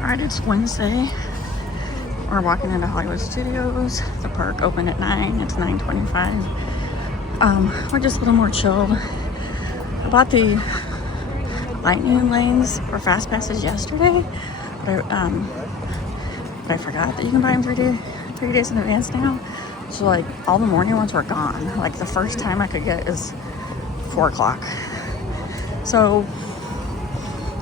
Alright, it's Wednesday. We're walking into Hollywood Studios. The park opened at 9. It's 9:25. We're just a little more chilled. I bought the lightning lanes or fast passes yesterday, but I forgot that you can buy them 3 days in advance now. So like all the morning ones were gone. Like the first time I could get is 4 o'clock. So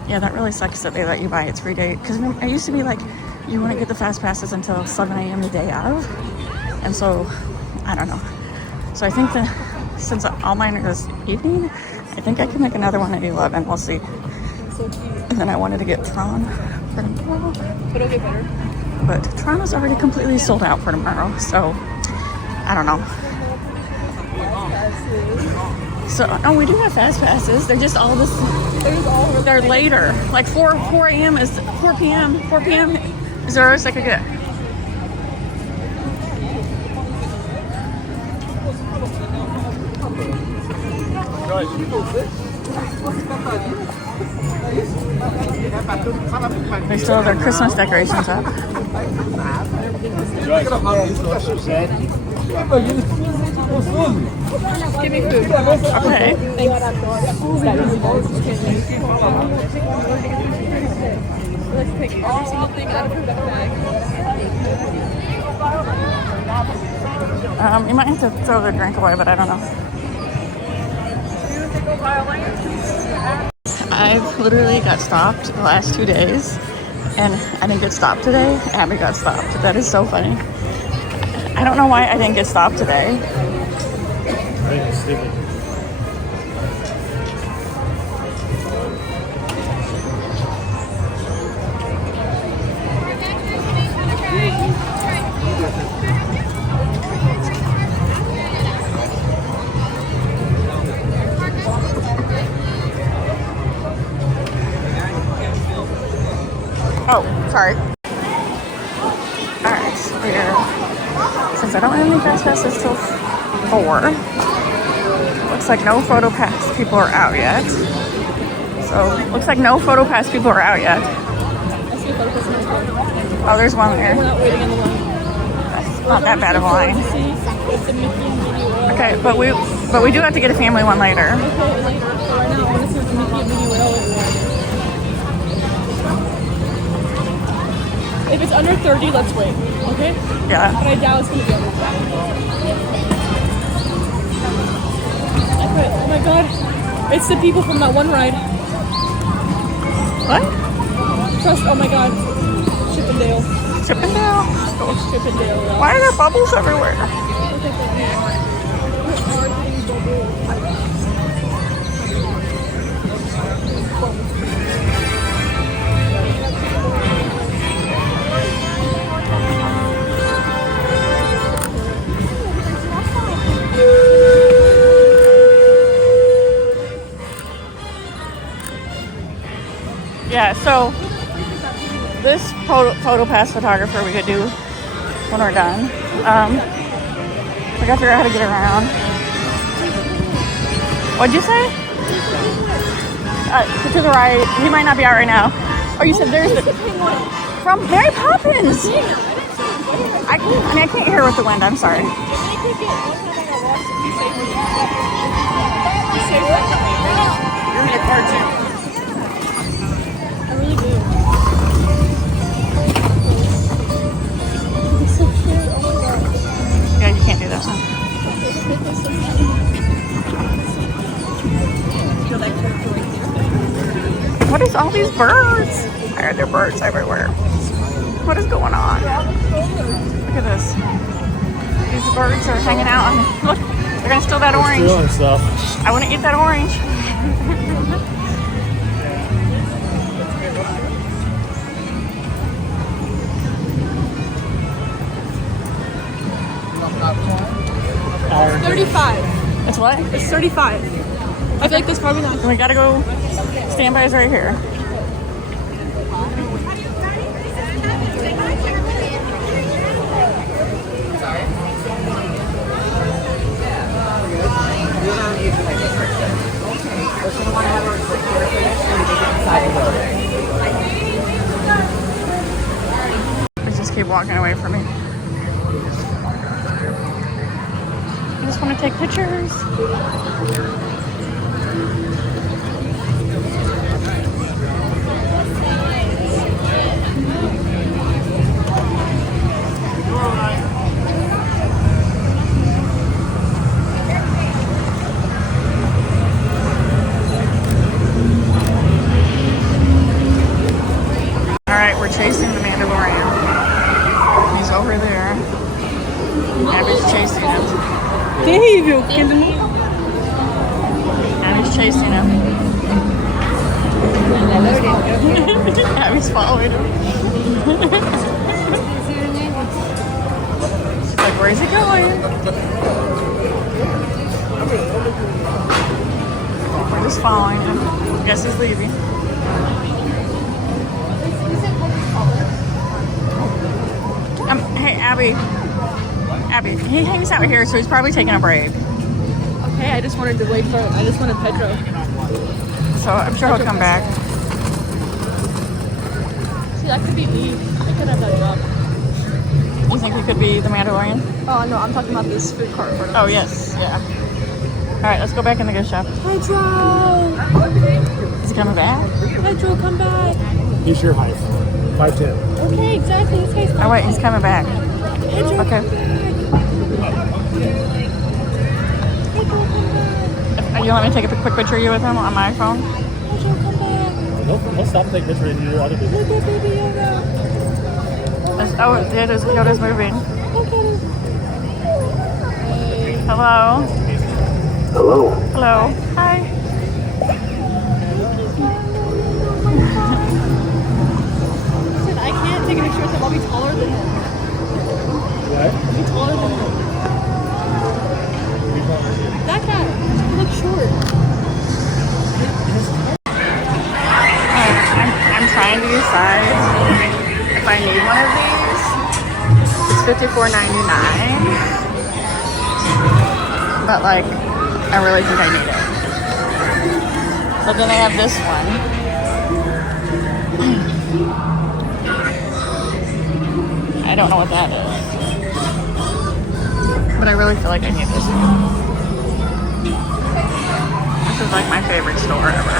yeah, that really sucks that they let you buy it 3 days. Because it used to be like you wouldn't get the fast passes until 7 a.m. the day of. And so, I don't know. So I think that since all mine are this evening, I think I can make another one at 11. We'll see. And then I wanted to get Tron for tomorrow. But it'll get better. But Tron is already completely sold out for tomorrow. So, I don't know. So, no, we do have fast passes. They're just all this. They're later. Like 4 a.m. is 4 p.m. 4 p.m. is the earliest I could get. They still have their Christmas decorations up. Give me food. Okay. Let's pick every single thing out of her bag. You might have to throw the drink away, but I don't know. I've literally got stopped the last 2 days, and I didn't get stopped today. Abby got stopped. That is so funny. I don't know why I didn't get stopped today. Oh, sorry. Alright, since I don't have any fast passes till 4, looks like no photo pass people are out yet. So, looks like no photo pass people are out yet. Oh, there's one there. We're not waiting in the line. That's not that bad of a line. It's the Mickey and Minnie Oil. Okay, but we do have to get a family one later. Okay, later. Right now, I want to see the Mickey and Minnie Oil one. If it's under 30, let's wait. Okay? Yeah. But I doubt it's going to be under 30. Oh my god. It's the people from that one ride. What? Trust, oh my god. Chippendale. Chippendale? It's Chippendale. Yeah. Why are there bubbles everywhere? Yeah, so this photo pass photographer we could do when we're done. We gotta figure out how to get around. What'd you say? To the right. He might not be out right now. Oh, you said there's from Mary Poppins. I can't hear with the wind. I'm sorry. You're in a cartoon. I really do. It's so cute. Oh my god. Yeah, you can't do that one. What is all these birds? Why are there birds everywhere? What is going on? Look at this. These birds are hanging out and look, they're gonna steal that orange. Stealing stuff. I want to eat that orange. It's 35. It's what? It's 35. I feel like there's probably not. We gotta go. Standby's right here. keep walking away from me. I just want to take pictures. Alright, we're chasing the Mandalorian. He's over there. Abby's chasing him. Abby's chasing him. Abby's following him. She's like, where's he going? We're just following him. Guess he's leaving. Hey, Abby. Abby, he hangs out here, so he's probably taking a break. Okay, I just wanted to wait for it. I just wanted Pedro. So I'm sure he'll come back. See, that could be me. I could have that job. You think we could be the Mandalorian? Oh, no, I'm talking about this food cart. Oh, yes. Yeah. All right, let's go back in the gift shop. Pedro! Is he coming back? Pedro, come back! He's your height. 5'10". Okay, exactly. This guy's Oh, wait, he's coming back. Pedro, Okay. You want me to take a quick picture of you with him on my phone? Pedro, come back! He'll stop and take pictures of you. Other people. Look at baby Yoda! Oh, Yoda's moving. Look at him! Hello. Hello. Hello. Hi. I can't take a picture with him. I'll be taller than him. What? I'll be taller than him. That guy. He looks short. I'm trying to decide if I need one of these. It's $54.99. But like, I really think I need it. But then they have this one. I don't know what that is. But I really feel like I need this one. This is like my favorite store ever.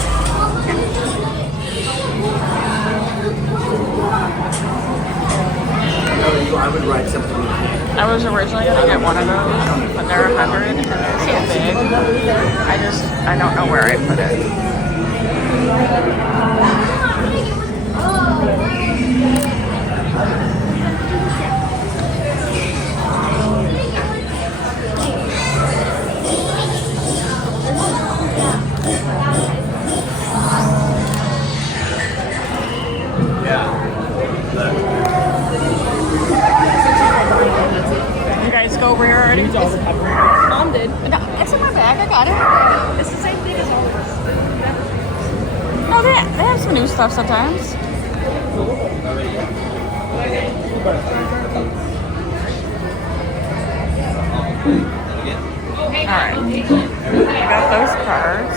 I would write something. I was originally gonna get one of those, but they're 100 and they're so big. I don't know where I put it. You guys go over here already? Mom did. No, it's in my bag. I got it. It's the same thing as always. No, they have some new stuff sometimes. Alright. We got those cards.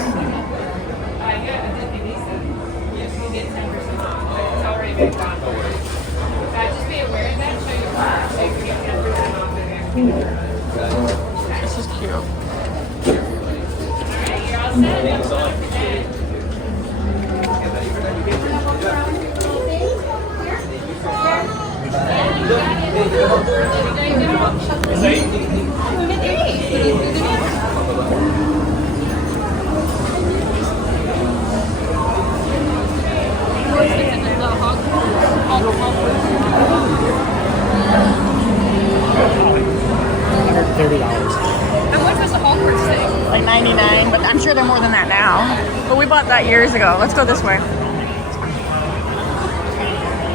This is cute. $30. How much was the Hogwarts thing? Like 99, but I'm sure they're more than that now. But we bought that years ago. Let's go this way.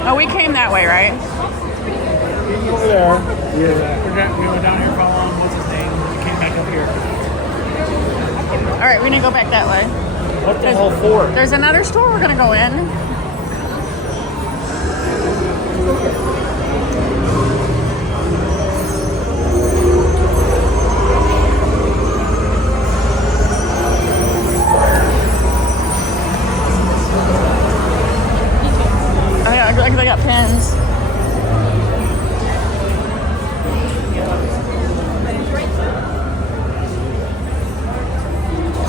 Oh, we came that way, right? Over there. We went down here following what's his name. We came back up here. All right, we need to go back that way. What the hell for? There's another store we're gonna go in. They got pens.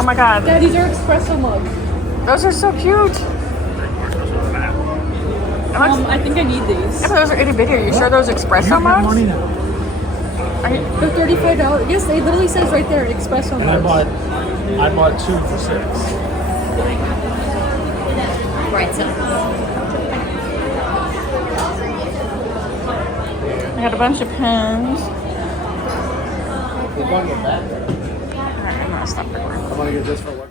my god. Yeah, these are espresso mugs. Those are so cute. I think I need these. Yeah, but those are itty bitty. Are you sure those espresso mugs? Money now. Are you, They're $35. Yes, it literally says right there, espresso And I mugs. bought 2 for $6. Right, so. I got a bunch of pens. There's one in the back. Alright, I'm gonna stop recording. I'm gonna get this for work.